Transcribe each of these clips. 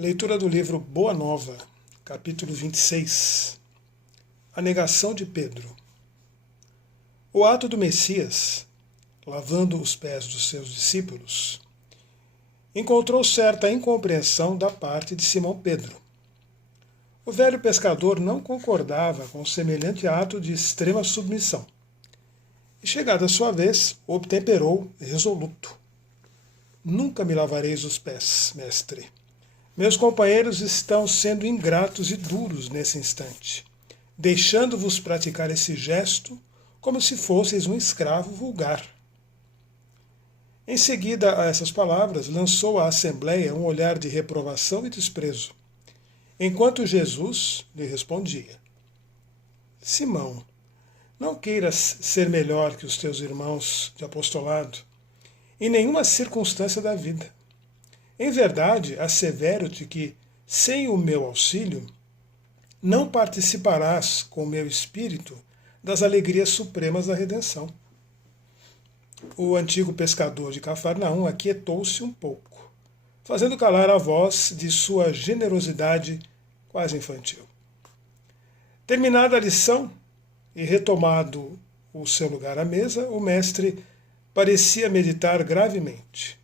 Leitura do livro Boa Nova, capítulo 26. A negação de Pedro. O ato do Messias, lavando os pés dos seus discípulos, encontrou certa incompreensão da parte de Simão Pedro. O velho pescador não concordava com semelhante ato de extrema submissão. E, chegada a sua vez, obtemperou resoluto. Nunca me lavareis os pés, mestre. Meus companheiros estão sendo ingratos e duros nesse instante, deixando-vos praticar esse gesto como se fosseis um escravo vulgar. Em seguida a essas palavras, lançou à assembleia um olhar de reprovação e desprezo, enquanto Jesus lhe respondia: Simão, não queiras ser melhor que os teus irmãos de apostolado, em nenhuma circunstância da vida. Em verdade, assevero-te que, sem o meu auxílio, não participarás com o meu espírito das alegrias supremas da redenção. O antigo pescador de Cafarnaum aquietou-se um pouco, fazendo calar a voz de sua generosidade quase infantil. Terminada a lição e retomado o seu lugar à mesa, o mestre parecia meditar gravemente.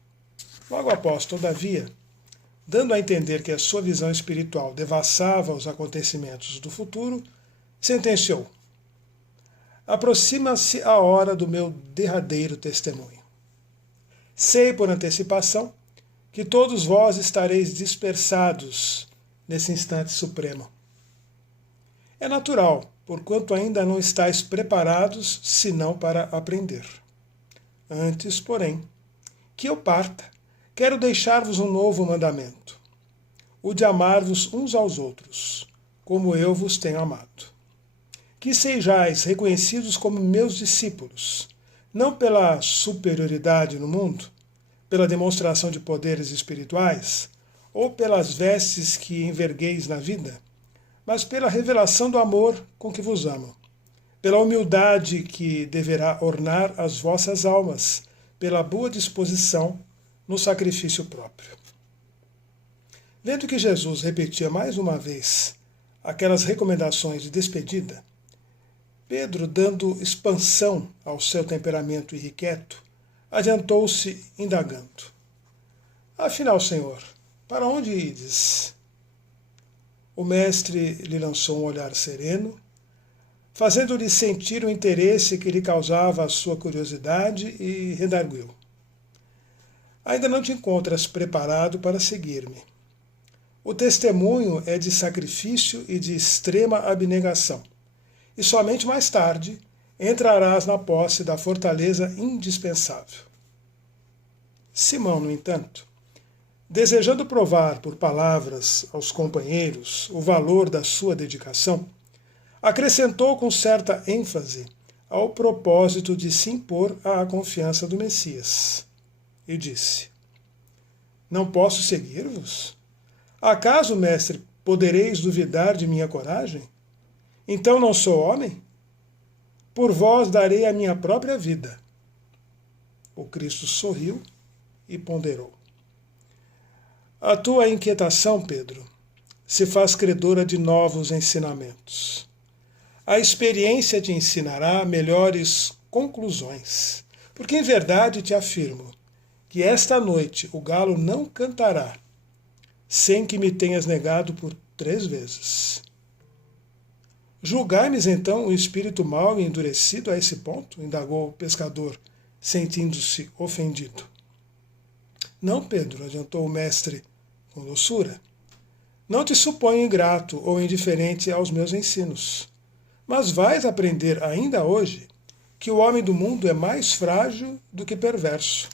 Logo após, todavia, dando a entender que a sua visão espiritual devassava os acontecimentos do futuro, sentenciou: Aproxima-se a hora do meu derradeiro testemunho. Sei por antecipação que todos vós estareis dispersados nesse instante supremo. É natural, porquanto ainda não estáis preparados senão para aprender. Antes, porém, que eu parta, quero deixar-vos um novo mandamento, o de amar-vos uns aos outros, como eu vos tenho amado. Que sejais reconhecidos como meus discípulos, não pela superioridade no mundo, pela demonstração de poderes espirituais, ou pelas vestes que envergueis na vida, mas pela revelação do amor com que vos amo, pela humildade que deverá ornar as vossas almas, pela boa disposição no sacrifício próprio. Vendo que Jesus repetia mais uma vez aquelas recomendações de despedida, Pedro, dando expansão ao seu temperamento irrequieto, adiantou-se indagando: Afinal, Senhor, para onde ides? O mestre lhe lançou um olhar sereno, fazendo-lhe sentir o interesse que lhe causava a sua curiosidade, e redarguiu: Ainda não te encontras preparado para seguir-me. O testemunho é de sacrifício e de extrema abnegação, e somente mais tarde entrarás na posse da fortaleza indispensável. Simão, no entanto, desejando provar por palavras aos companheiros o valor da sua dedicação, acrescentou com certa ênfase ao propósito de se impor à confiança do Messias, e disse: Não posso seguir-vos? Acaso, mestre, podereis duvidar de minha coragem? Então não sou homem? Por vós darei a minha própria vida. O Cristo sorriu e ponderou: A tua inquietação, Pedro, se faz credora de novos ensinamentos. A experiência te ensinará melhores conclusões, porque em verdade te afirmo que esta noite o galo não cantará, sem que me tenhas negado por 3 vezes. Julgai-me então o espírito mau e endurecido a esse ponto? Indagou o pescador, sentindo-se ofendido. Não, Pedro, adiantou o mestre com doçura. Não te suponho ingrato ou indiferente aos meus ensinos, mas vais aprender ainda hoje que o homem do mundo é mais frágil do que perverso.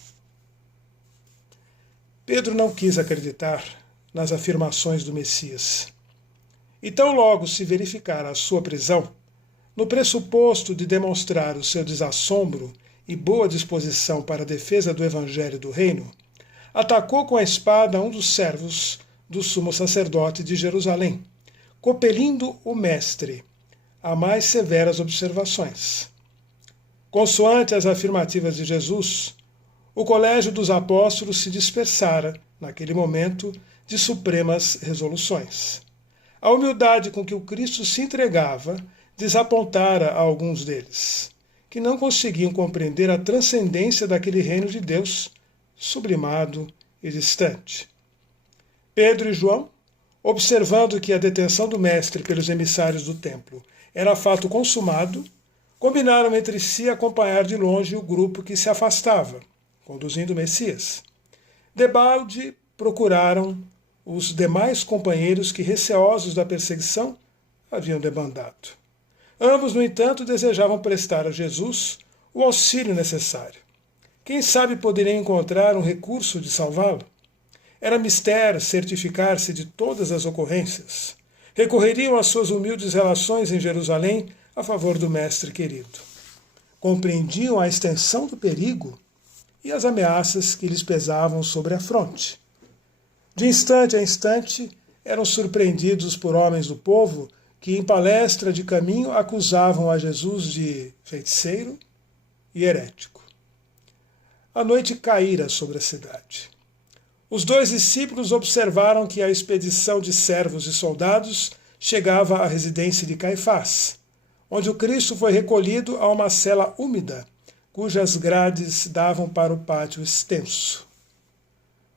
Pedro não quis acreditar nas afirmações do Messias. E tão logo se verificara a sua prisão, no pressuposto de demonstrar o seu desassombro e boa disposição para a defesa do Evangelho do Reino, atacou com a espada um dos servos do sumo sacerdote de Jerusalém, compelindo o mestre a mais severas observações. Consoante as afirmativas de Jesus, o colégio dos apóstolos se dispersara, naquele momento, de supremas resoluções. A humildade com que o Cristo se entregava desapontara a alguns deles, que não conseguiam compreender a transcendência daquele reino de Deus, sublimado e distante. Pedro e João, observando que a detenção do Mestre pelos emissários do templo era fato consumado, combinaram entre si acompanhar de longe o grupo que se afastava, conduzindo o Messias. Debalde procuraram os demais companheiros que, receosos da perseguição, haviam debandado. Ambos, no entanto, desejavam prestar a Jesus o auxílio necessário. Quem sabe poderiam encontrar um recurso de salvá-lo? Era mister certificar-se de todas as ocorrências. Recorreriam às suas humildes relações em Jerusalém a favor do Mestre querido. Compreendiam a extensão do perigo e as ameaças que lhes pesavam sobre a fronte. De instante a instante, eram surpreendidos por homens do povo que, em palestra de caminho, acusavam a Jesus de feiticeiro e herético. A noite caíra sobre a cidade. Os dois discípulos observaram que a expedição de servos e soldados chegava à residência de Caifás, onde o Cristo foi recolhido a uma cela úmida, cujas grades davam para o pátio extenso.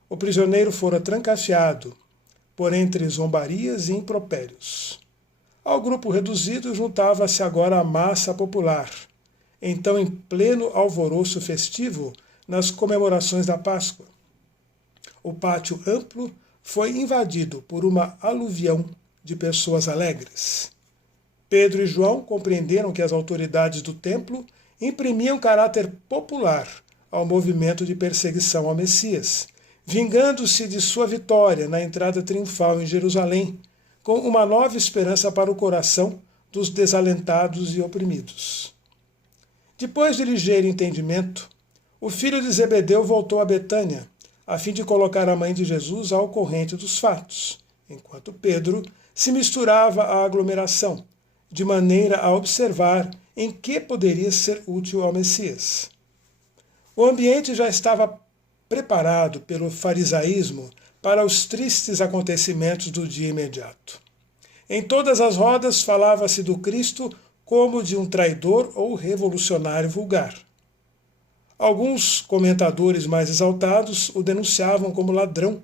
O prisioneiro fora trancafiado por entre zombarias e impropérios. Ao grupo reduzido juntava-se agora a massa popular, então em pleno alvoroço festivo nas comemorações da Páscoa. O pátio amplo foi invadido por uma aluvião de pessoas alegres. Pedro e João compreenderam que as autoridades do templo imprimiam caráter popular ao movimento de perseguição ao Messias, vingando-se de sua vitória na entrada triunfal em Jerusalém, com uma nova esperança para o coração dos desalentados e oprimidos. Depois de ligeiro entendimento, o filho de Zebedeu voltou a Betânia, a fim de colocar a mãe de Jesus ao corrente dos fatos, enquanto Pedro se misturava à aglomeração, de maneira a observar em que poderia ser útil ao Messias. O ambiente já estava preparado pelo farisaísmo para os tristes acontecimentos do dia imediato. Em todas as rodas falava-se do Cristo como de um traidor ou revolucionário vulgar. Alguns comentadores mais exaltados o denunciavam como ladrão.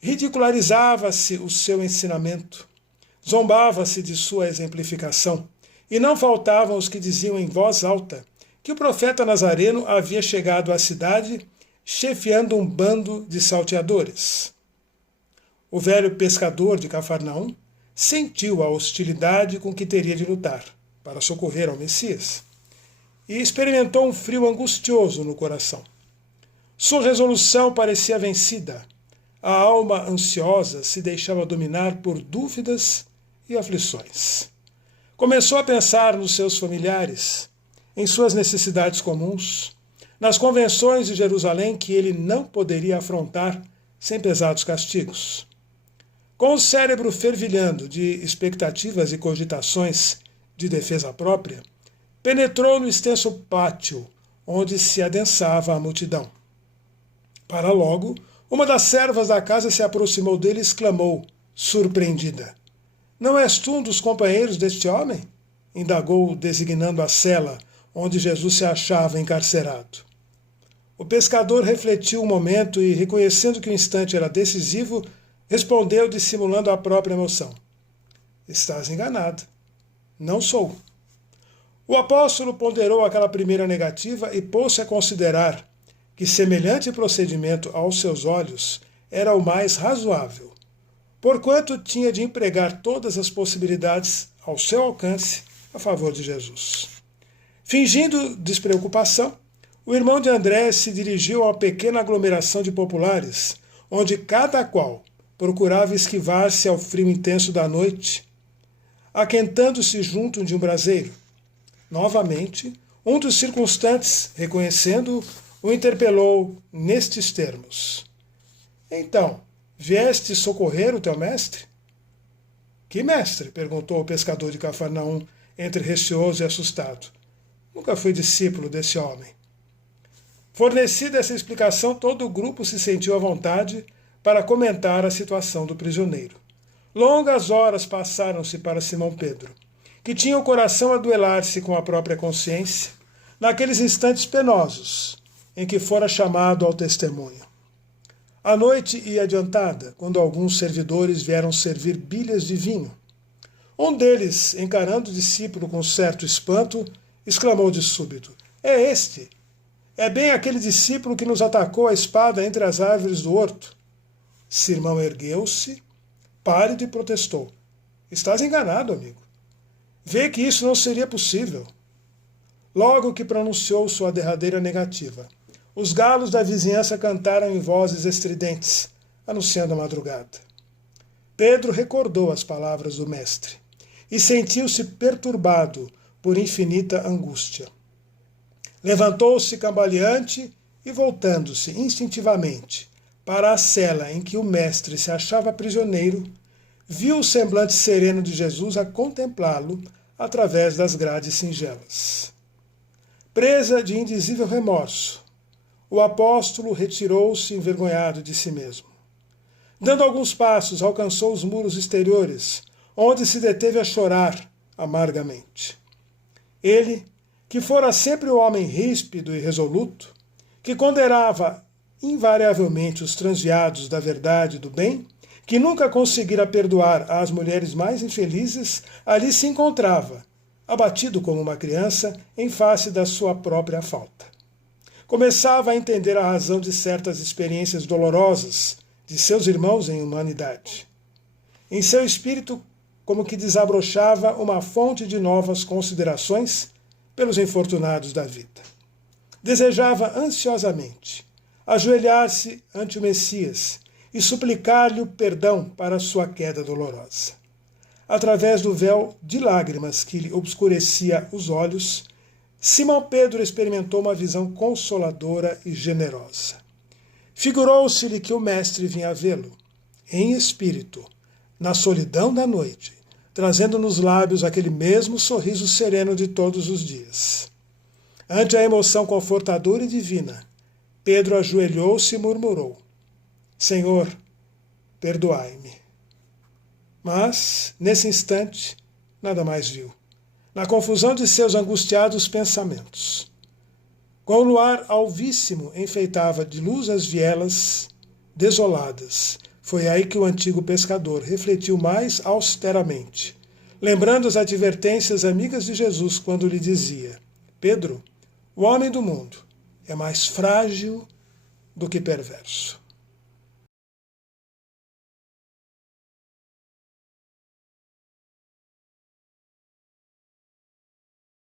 Ridicularizava-se o seu ensinamento, zombava-se de sua exemplificação, e não faltavam os que diziam em voz alta que o profeta Nazareno havia chegado à cidade chefiando um bando de salteadores. O velho pescador de Cafarnaum sentiu a hostilidade com que teria de lutar para socorrer ao Messias e experimentou um frio angustioso no coração. Sua resolução parecia vencida. A alma ansiosa se deixava dominar por dúvidas e aflições. Começou a pensar nos seus familiares, em suas necessidades comuns, nas convenções de Jerusalém que ele não poderia afrontar sem pesados castigos. Com o cérebro fervilhando de expectativas e cogitações de defesa própria, penetrou no extenso pátio onde se adensava a multidão. Para logo, uma das servas da casa se aproximou dele e exclamou, surpreendida: "Não és tu um dos companheiros deste homem?" indagou, designando a cela onde Jesus se achava encarcerado. O pescador refletiu um momento e, reconhecendo que o instante era decisivo, respondeu dissimulando a própria emoção: "Estás enganado. Não sou." O apóstolo ponderou aquela primeira negativa e pôs-se a considerar que semelhante procedimento aos seus olhos era o mais razoável, porquanto tinha de empregar todas as possibilidades ao seu alcance a favor de Jesus. Fingindo despreocupação, o irmão de André se dirigiu a uma pequena aglomeração de populares, onde cada qual procurava esquivar-se ao frio intenso da noite, aquentando-se junto de um braseiro. Novamente, um dos circunstantes, reconhecendo-o, o interpelou nestes termos: "Então, vieste socorrer o teu mestre?" "Que mestre?" perguntou o pescador de Cafarnaum, entre receoso e assustado. "Nunca fui discípulo desse homem." Fornecida essa explicação, todo o grupo se sentiu à vontade para comentar a situação do prisioneiro. Longas horas passaram-se para Simão Pedro, que tinha o coração a duelar-se com a própria consciência, naqueles instantes penosos em que fora chamado ao testemunho. A noite ia adiantada, quando alguns servidores vieram servir bilhas de vinho. Um deles, encarando o discípulo com certo espanto, exclamou de súbito: "É este! É bem aquele discípulo que nos atacou a espada entre as árvores do horto." Simão ergueu-se, pálido, e protestou: "Estás enganado, amigo. Vê que isso não seria possível." Logo que pronunciou sua derradeira negativa, os galos da vizinhança cantaram em vozes estridentes, anunciando a madrugada. Pedro recordou as palavras do mestre e sentiu-se perturbado por infinita angústia. Levantou-se cambaleante e, voltando-se instintivamente para a cela em que o mestre se achava prisioneiro, viu o semblante sereno de Jesus a contemplá-lo através das grades singelas. Presa de indizível remorso, o apóstolo retirou-se envergonhado de si mesmo. Dando alguns passos, alcançou os muros exteriores, onde se deteve a chorar amargamente. Ele, que fora sempre o homem ríspido e resoluto, que condenava invariavelmente os transviados da verdade e do bem, que nunca conseguira perdoar às mulheres mais infelizes, ali se encontrava, abatido como uma criança em face da sua própria falta. Começava a entender a razão de certas experiências dolorosas de seus irmãos em humanidade. Em seu espírito, como que desabrochava uma fonte de novas considerações pelos infortunados da vida. Desejava ansiosamente ajoelhar-se ante o Messias e suplicar-lhe o perdão para sua queda dolorosa. Através do véu de lágrimas que lhe obscurecia os olhos, Simão Pedro experimentou uma visão consoladora e generosa. Figurou-se-lhe que o mestre vinha vê-lo, em espírito, na solidão da noite, trazendo nos lábios aquele mesmo sorriso sereno de todos os dias. Ante a emoção confortadora e divina, Pedro ajoelhou-se e murmurou: "Senhor, perdoai-me." Mas, nesse instante, nada mais viu, na confusão de seus angustiados pensamentos. Com o luar alvíssimo enfeitava de luz as vielas desoladas. Foi aí que o antigo pescador refletiu mais austeramente, lembrando as advertências amigas de Jesus quando lhe dizia: "Pedro, o homem do mundo é mais frágil do que perverso."